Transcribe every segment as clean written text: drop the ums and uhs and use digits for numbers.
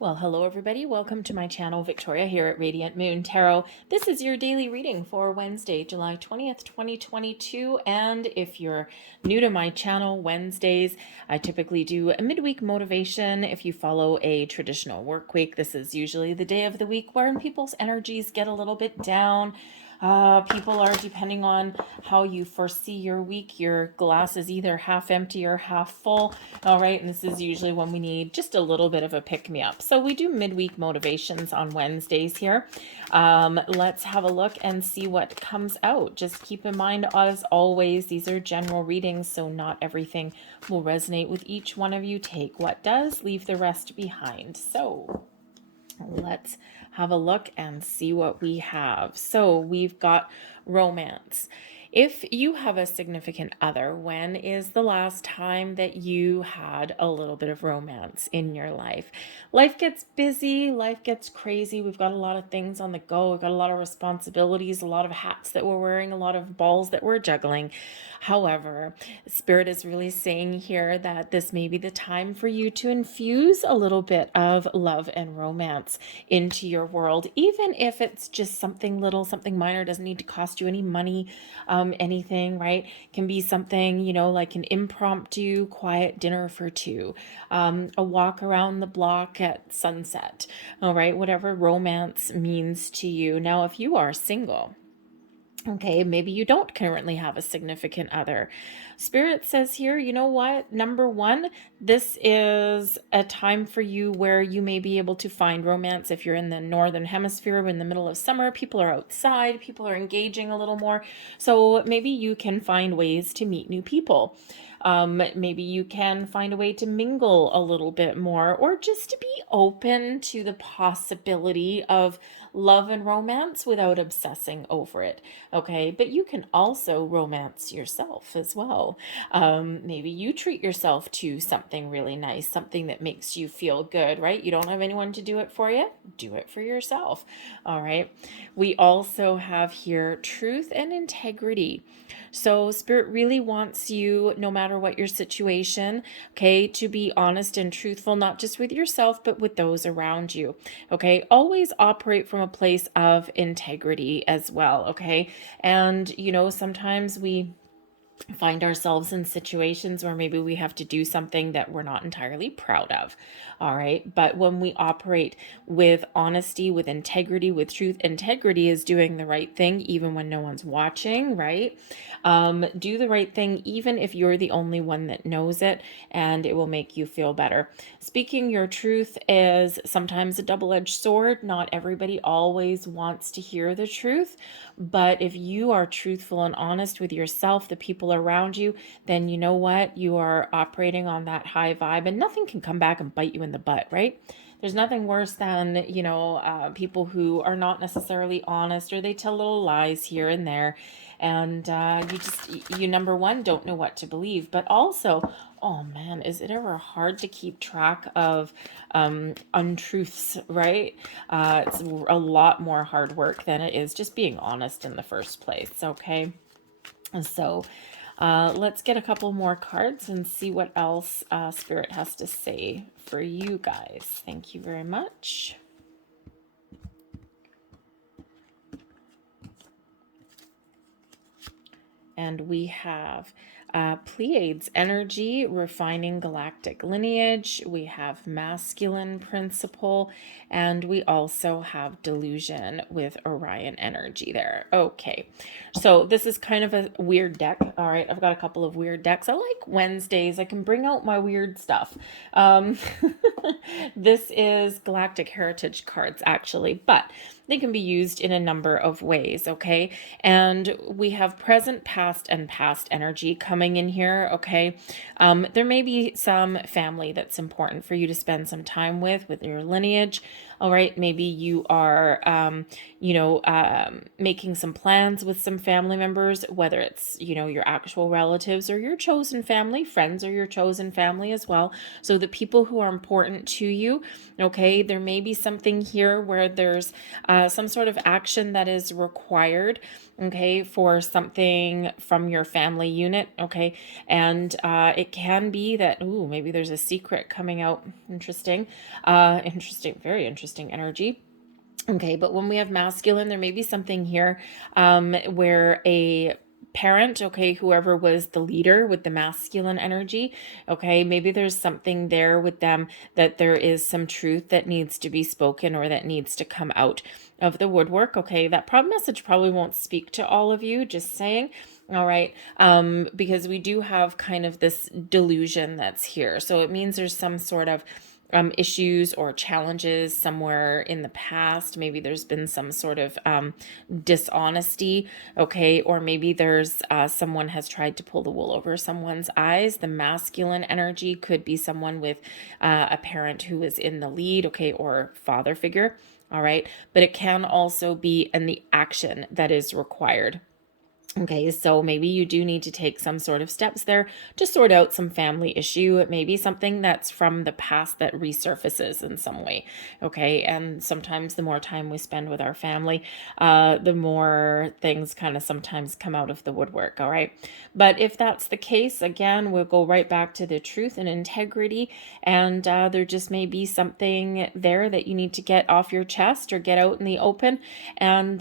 Well, hello everybody. Welcome to my channel, Victoria here at Radiant Moon Tarot. This is your daily reading for Wednesday, July 20th, 2022. And if you're new to my channel, Wednesdays, I typically do a midweek motivation. If you follow a traditional work week, this is usually the day of the week where people's energies get a little bit down. People are, depending on how you foresee your week, your glass is either half empty or half full. All right, and this is usually when we need just a little bit of a pick-me-up. So we do midweek motivations on Wednesdays here. Let's have a look and see what comes out. Just keep in mind, as always, these are general readings, so not everything will resonate with each one of you. Take what does, leave the rest behind. So let's have a look and see what we have. So we've got romance. If you have a significant other, when is the last time that you had a little bit of romance in your life? Life gets busy, life gets crazy. We've got a lot of things on the go. We've got a lot of responsibilities, a lot of hats that we're wearing, a lot of balls that we're juggling. However, Spirit is really saying here that this may be the time for you to infuse a little bit of love and romance into your world, even if it's just something little, something minor, doesn't need to cost you any money, anything, right? Can be something, like an impromptu quiet dinner for two, a walk around the block at sunset, all right? Whatever romance means to you. Now, if you are single, okay, maybe you don't currently have a significant other. Spirit says here, you know what? Number one, this is a time for you where you may be able to find romance. If you're in the northern hemisphere, in the middle of summer, people are outside, people are engaging a little more. So maybe you can find ways to meet new people. Maybe you can find a way to mingle a little bit more, or just to be open to the possibility of love and romance without obsessing over it. Okay, but you can also romance yourself as well. Maybe you treat yourself to something really nice, something that makes you feel good, right? You don't have anyone to do it for you, do it for yourself. All right, we also have here truth and integrity. So Spirit really wants you, no matter what your situation, okay, to be honest and truthful, not just with yourself, but with those around you. Okay, always operate from a place of integrity as well. Okay, and sometimes we find ourselves in situations where maybe we have to do something that we're not entirely proud of. All right. But when we operate with honesty, with integrity, with truth, integrity is doing the right thing, even when no one's watching, right? Do the right thing, even if you're the only one that knows it, and it will make you feel better. Speaking your truth is sometimes a double-edged sword. Not everybody always wants to hear the truth, but if you are truthful and honest with yourself, the people around you, then you know what? You are operating on that high vibe, and nothing can come back and bite you in the butt, right? There's nothing worse than, people who are not necessarily honest, or they tell little lies here and there. And you number one, don't know what to believe. But also, oh man, is it ever hard to keep track of untruths, right? It's a lot more hard work than it is just being honest in the first place, okay? So let's get a couple more cards and see what else Spirit has to say for you guys. Thank you very much. And we have Pleiades energy, refining galactic lineage. We have masculine principle, and we also have delusion with Orion energy there. Okay, so this is kind of a weird deck. All right, I've got a couple of weird decks. I like Wednesdays. I can bring out my weird stuff. This is galactic heritage cards, actually, but they can be used in a number of ways, okay? And we have present, past, and past energy coming in here, okay? There may be some family that's important for you to spend some time with your lineage, All right. Maybe you are, making some plans with some family members, whether it's, your actual relatives or your chosen family, friends or your chosen family as well. So the people who are important to you, okay, there may be something here where there's some sort of action that is required, okay, for something from your family unit, okay, and it can be that, ooh, maybe there's a secret coming out. Interesting, very interesting energy. Okay, but when we have masculine, there may be something here where a parent, okay, whoever was the leader with the masculine energy, okay, maybe there's something there with them that there is some truth that needs to be spoken or that needs to come out of the woodwork. Okay, that message probably won't speak to all of you, just saying. All right, because we do have kind of this delusion that's here, so it means there's some sort of issues or challenges somewhere in the past. Maybe there's been some sort of dishonesty, okay, or maybe there's someone has tried to pull the wool over someone's eyes. The masculine energy could be someone with a parent who is in the lead, okay, or father figure, all right, but it can also be in the action that is required. Okay, so maybe you do need to take some sort of steps there to sort out some family issue. It may be something that's from the past that resurfaces in some way. Okay, and sometimes the more time we spend with our family, the more things kind of sometimes come out of the woodwork. All right, but if that's the case, again, we'll go right back to the truth and integrity, and there just may be something there that you need to get off your chest or get out in the open, and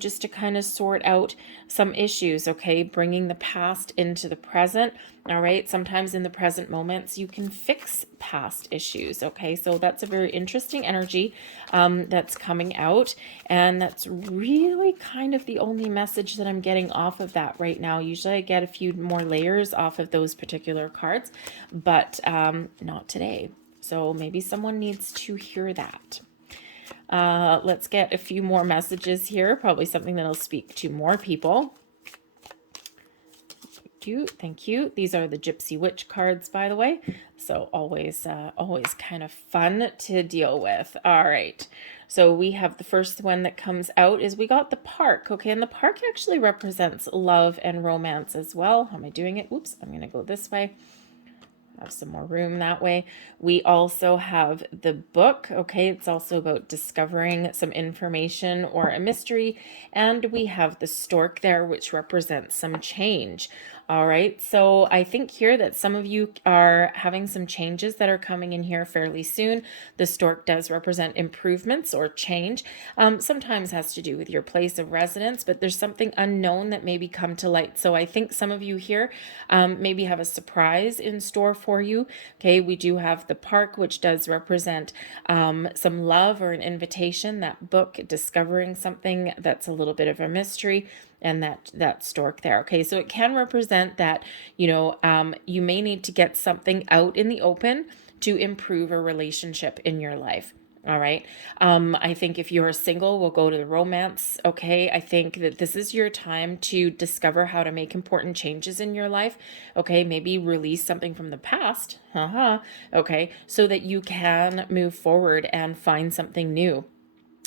just to kind of sort out some issues, okay, bringing the past into the present. All right, sometimes in the present moments you can fix past issues. Okay, so that's a very interesting energy that's coming out, and that's really kind of the only message that I'm getting off of that right now. Usually I get a few more layers off of those particular cards, but not today. So maybe someone needs to hear that. Let's get a few more messages here, probably something that'll speak to more people. Thank you. These are the Gypsy Witch cards, by the way, so always kind of fun to deal with. All right, so we have the first one that comes out is we got the park, okay, and the park actually represents love and romance as well. How am I doing it? Oops, I'm gonna go this way. Have some more room that way. We also have the book, okay, it's also about discovering some information or a mystery, and we have the stork there, which represents some change. All right, so I think here that some of you are having some changes that are coming in here fairly soon. The stork does represent improvements or change. Sometimes has to do with your place of residence, but there's something unknown that maybe come to light. So I think some of you here maybe have a surprise in store for you. Okay, we do have the park, which does represent some love or an invitation. That book, discovering something that's a little bit of a mystery, and that stork there. Okay, so it can represent that, you may need to get something out in the open to improve a relationship in your life. All right. I think if you're single, we'll go to the romance. Okay. I think that this is your time to discover how to make important changes in your life. Okay. Maybe release something from the past. Okay. So that you can move forward and find something new.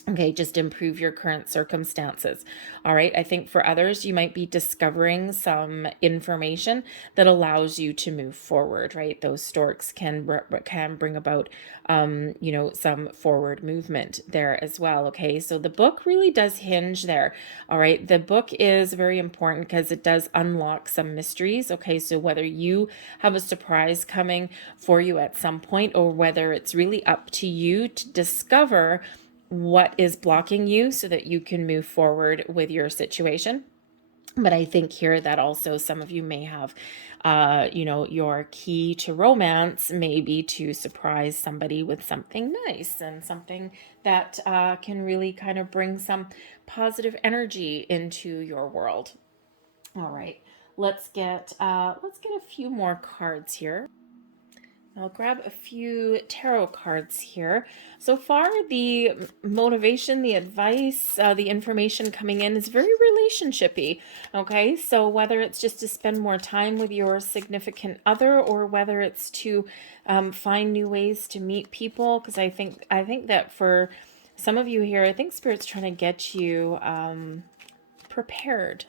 Okay, just improve your current circumstances. All right, I think for others, you might be discovering some information that allows you to move forward, right? Those storks can bring about, some forward movement there as well. Okay, so the book really does hinge there. All right, the book is very important because it does unlock some mysteries. Okay, so whether you have a surprise coming for you at some point, or whether it's really up to you to discover what is blocking you so that you can move forward with your situation. But I think here that also some of you may have, your key to romance may be to surprise somebody with something nice and something that can really kind of bring some positive energy into your world. All right, let's get a few more cards here. I'll grab a few tarot cards here. So far, the motivation, the advice, the information coming in is very relationship-y. Okay, so whether it's just to spend more time with your significant other, or whether it's to find new ways to meet people, because I think that for some of you here, I think Spirit's trying to get you prepared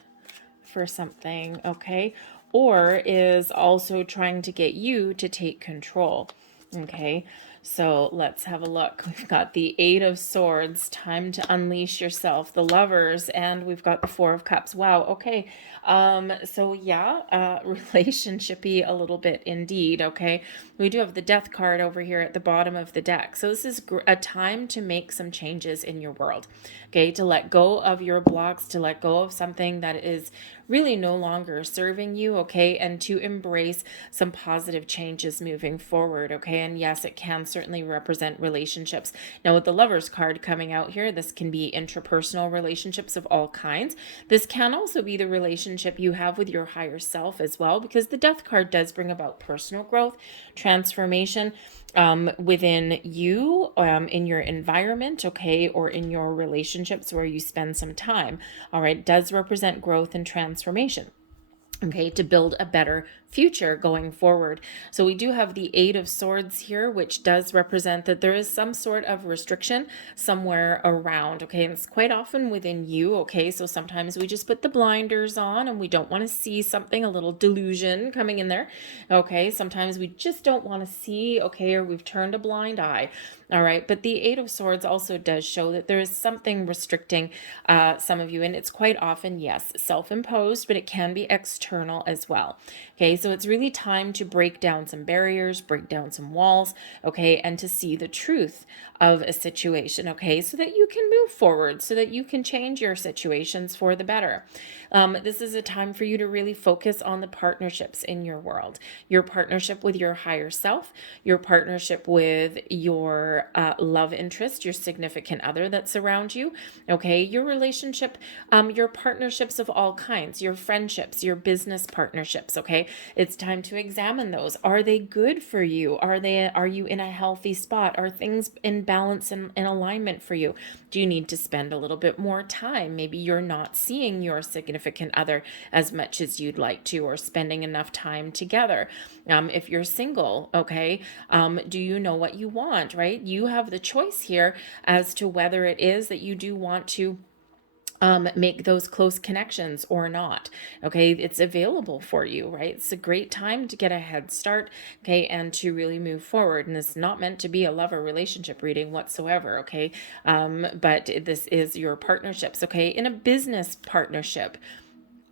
for something, okay? Or is also trying to get you to take control, okay? So let's have a look. We've got the Eight of Swords, time to unleash yourself, the Lovers, and we've got the Four of Cups. Wow, okay. So yeah, relationshipy a little bit indeed, okay? We do have the Death card over here at the bottom of the deck. So this is a time to make some changes in your world, okay? To let go of your blocks, to let go of something that is really no longer serving you, okay? And to embrace some positive changes moving forward, okay? And yes, it can certainly represent relationships. Now, with the Lovers card coming out here, this can be interpersonal relationships of all kinds. This can also be the relationship you have with your higher self as well, because the Death card does bring about personal growth, transformation, within you, in your environment, okay, or in your relationships where you spend some time. All right, does represent growth and transformation, okay, to build a better future going forward. So we do have the Eight of Swords here, which does represent that there is some sort of restriction somewhere around, okay? And it's quite often within you, okay? So sometimes we just put the blinders on and we don't want to see something, a little delusion coming in there, okay? Sometimes we just don't want to see, okay, or we've turned a blind eye, all right? But the Eight of Swords also does show that there is something restricting some of you, and it's quite often, yes, self-imposed, but it can be external as well, okay? So it's really time to break down some barriers, break down some walls, okay, and to see the truth of a situation, okay, so that you can move forward, so that you can change your situations for the better. This is a time for you to really focus on the partnerships in your world, your partnership with your higher self, your partnership with your love interest, your significant other that's around you, okay, your relationship, your partnerships of all kinds, your friendships, your business partnerships, okay? It's time to examine those. Are they good for you? Are you in a healthy spot? Are things in balance and in alignment for you? Do you need to spend a little bit more time? Maybe you're not seeing your significant other as much as you'd like to, or spending enough time together. If you're single, okay, do you know what you want, right? You have the choice here as to whether it is that you do want to make those close connections or not, okay? It's available for you, right? It's a great time to get a head start, okay, and to really move forward. And it's not meant to be a lover relationship reading whatsoever, okay? But this is your partnerships, okay? In a business partnership,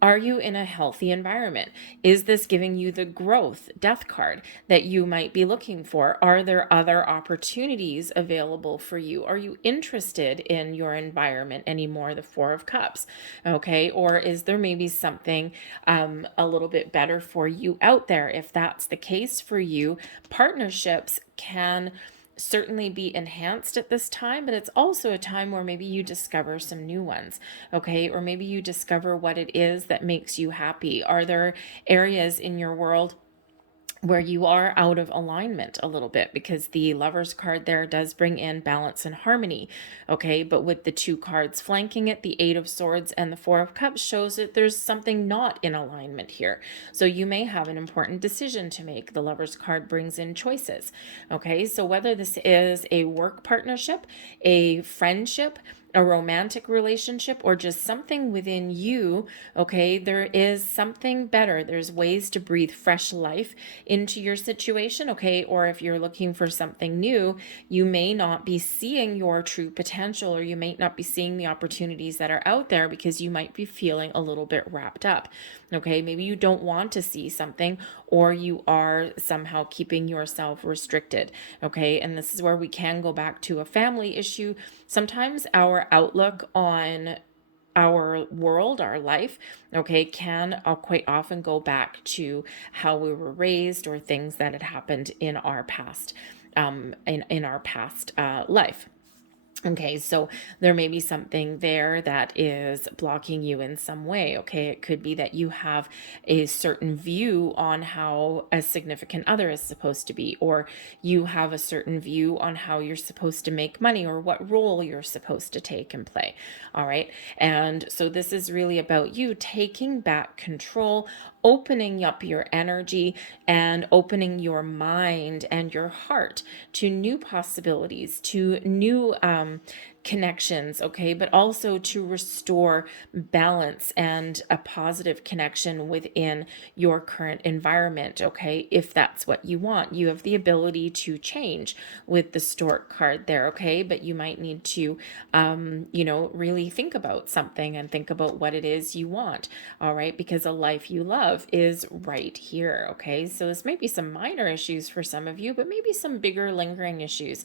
are you in a healthy environment? Is this giving you the growth, Death card, that you might be looking for? Are there other opportunities available for you? Are you interested in your environment anymore? The Four of Cups, okay? Or is there maybe something a little bit better for you out there? If that's the case for you, partnerships can certainly be enhanced at this time, but it's also a time where maybe you discover some new ones, okay? Or maybe you discover what it is that makes you happy. Are there areas in your world where you are out of alignment a little bit? Because the Lovers card there does bring in balance and harmony, okay? But with the two cards flanking it, the Eight of Swords and the Four of Cups, shows that there's something not in alignment here. So you may have an important decision to make. The Lovers card brings in choices, okay? So whether this is a work partnership, a friendship, a romantic relationship, or just something within you, okay, there is something better. There's ways to breathe fresh life into your situation, okay? Or if you're looking for something new, you may not be seeing your true potential, or you may not be seeing the opportunities that are out there because you might be feeling a little bit wrapped up, okay? Maybe you don't want to see something, or you are somehow keeping yourself restricted, okay? And this is where we can go back to a family issue. Sometimes our outlook on our world, our life, okay, can quite often go back to how we were raised, or things that had happened in our past, in our past life. Okay, so there may be something there that is blocking you in some way. Okay, it could be that you have a certain view on how a significant other is supposed to be, or you have a certain view on how you're supposed to make money or what role you're supposed to take and play. All right, and so this is really about you taking back control, opening up your energy, and opening your mind and your heart to new possibilities, to new connections, okay, but also to restore balance and a positive connection within your current environment, okay, if that's what you want. You have the ability to change with the stork card there, okay, but you might need to, really think about something and think about what it is you want, all right, because a life you love is right here, okay, so this might be some minor issues for some of you, but maybe some bigger lingering issues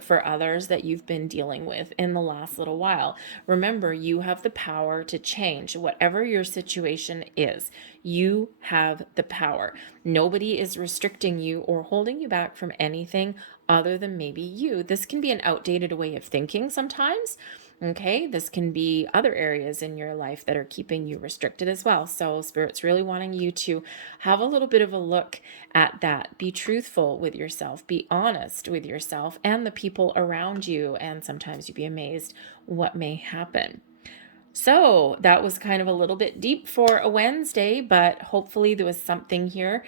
for others that you've been dealing with in the last little while. Remember, you have the power to change whatever your situation is. You have the power. Nobody is restricting you or holding you back from anything other than maybe you. This can be an outdated way of thinking sometimes. Okay, this can be other areas in your life that are keeping you restricted as well. So, Spirit's really wanting you to have a little bit of a look at that. Be truthful with yourself, be honest with yourself and the people around you, and sometimes you'd be amazed what may happen. So that was kind of a little bit deep for a Wednesday, but hopefully there was something here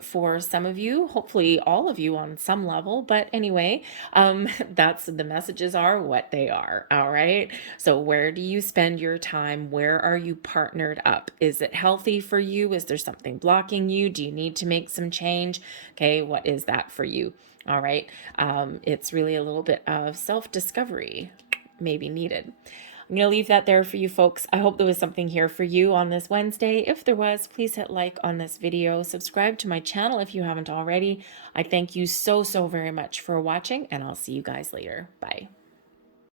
for some of you, hopefully all of you on some level. But anyway, that's the messages are what they are. All right. So where do you spend your time? Where are you partnered up? Is it healthy for you? Is there something blocking you? Do you need to make some change? Okay. What is that for you? All right. It's really a little bit of self-discovery maybe needed. I'm going to leave that there for you folks. I hope there was something here for you on this Wednesday. If there was, please hit like on this video. Subscribe to my channel if you haven't already. I thank you so very much for watching, and I'll see you guys later. Bye.